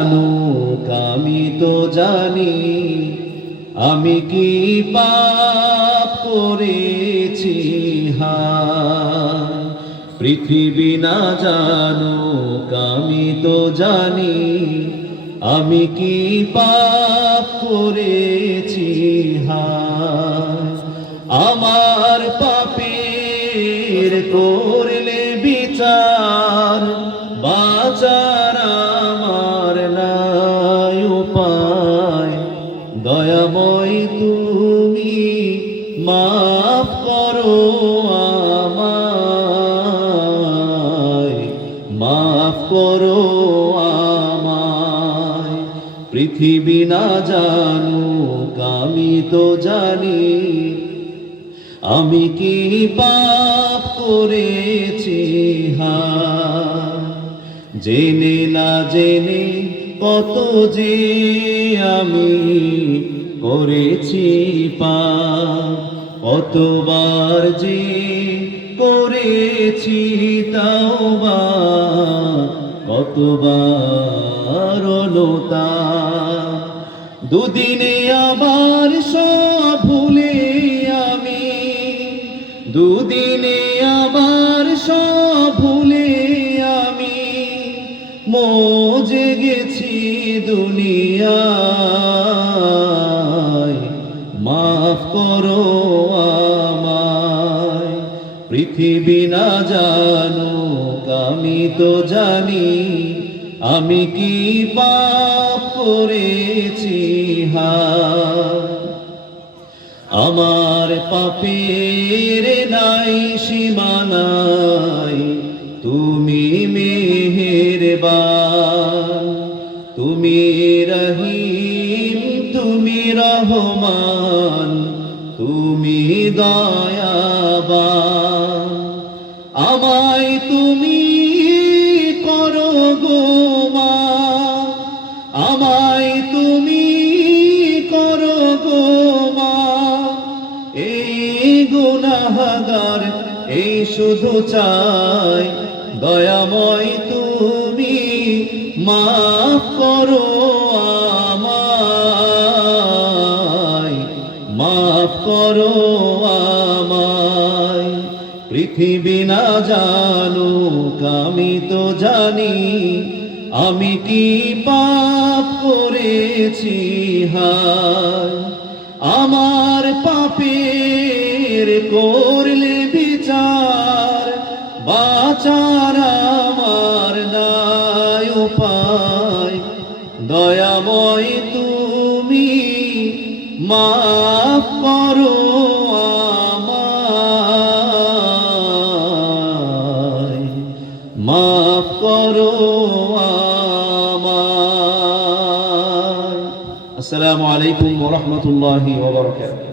আমি তো জানি আমি কি পাপ করেছি, পৃথিবী না জানুক আমি তো জানি আমি কি পাপ করেছি। আমার পাপের করলে বিচার, বাঁচার আমার নাই উপায়। দয়াময় তুমি মাফ করো আমায়, মাফ করো আমায়। পৃথিবী না জানুক আমি তো জানি আমি কি পাপ করেছি। জেনে না জেনে কত যে আমি করেছি পাপ, কতবার যে করেছি তাওবা, কতবার অনুতাপ। দুদিনে আবার সব ভুলে আমি, দুদিনে আবার সব ভুলে আমি মজে গেছি দুনিয়ায়। মাফ করো আমায়। পৃথিবী না জানুক আমি তো জানি আমি কি পাপ করেছি। আমার পাপের নাই সীমানাই, তুমি মেহেরবান, তুমি রহিম, তুমি রহমান, তুমি দয়াবান। আমায় তুমি করো গো মাফ, আমায় তুমি করো গো মাফ। এই গুনাহগার এই শুধু চাই দয়াময় তুমি মাফ করো আমায়, মাফ করো আমায়। পৃথিবী না জানুক আমি তো জানি আমি কি পাপ করেছি। আমার পাপের করলে বিচার, বাঁচার আমার নাই উপায়। দয়াময় তুমি মাফ করো আমায়, মাফ করো আমায়। আসসালামু আলাইকুম ওয়া রাহমাতুল্লাহি ওয়া বারাকাতুহু।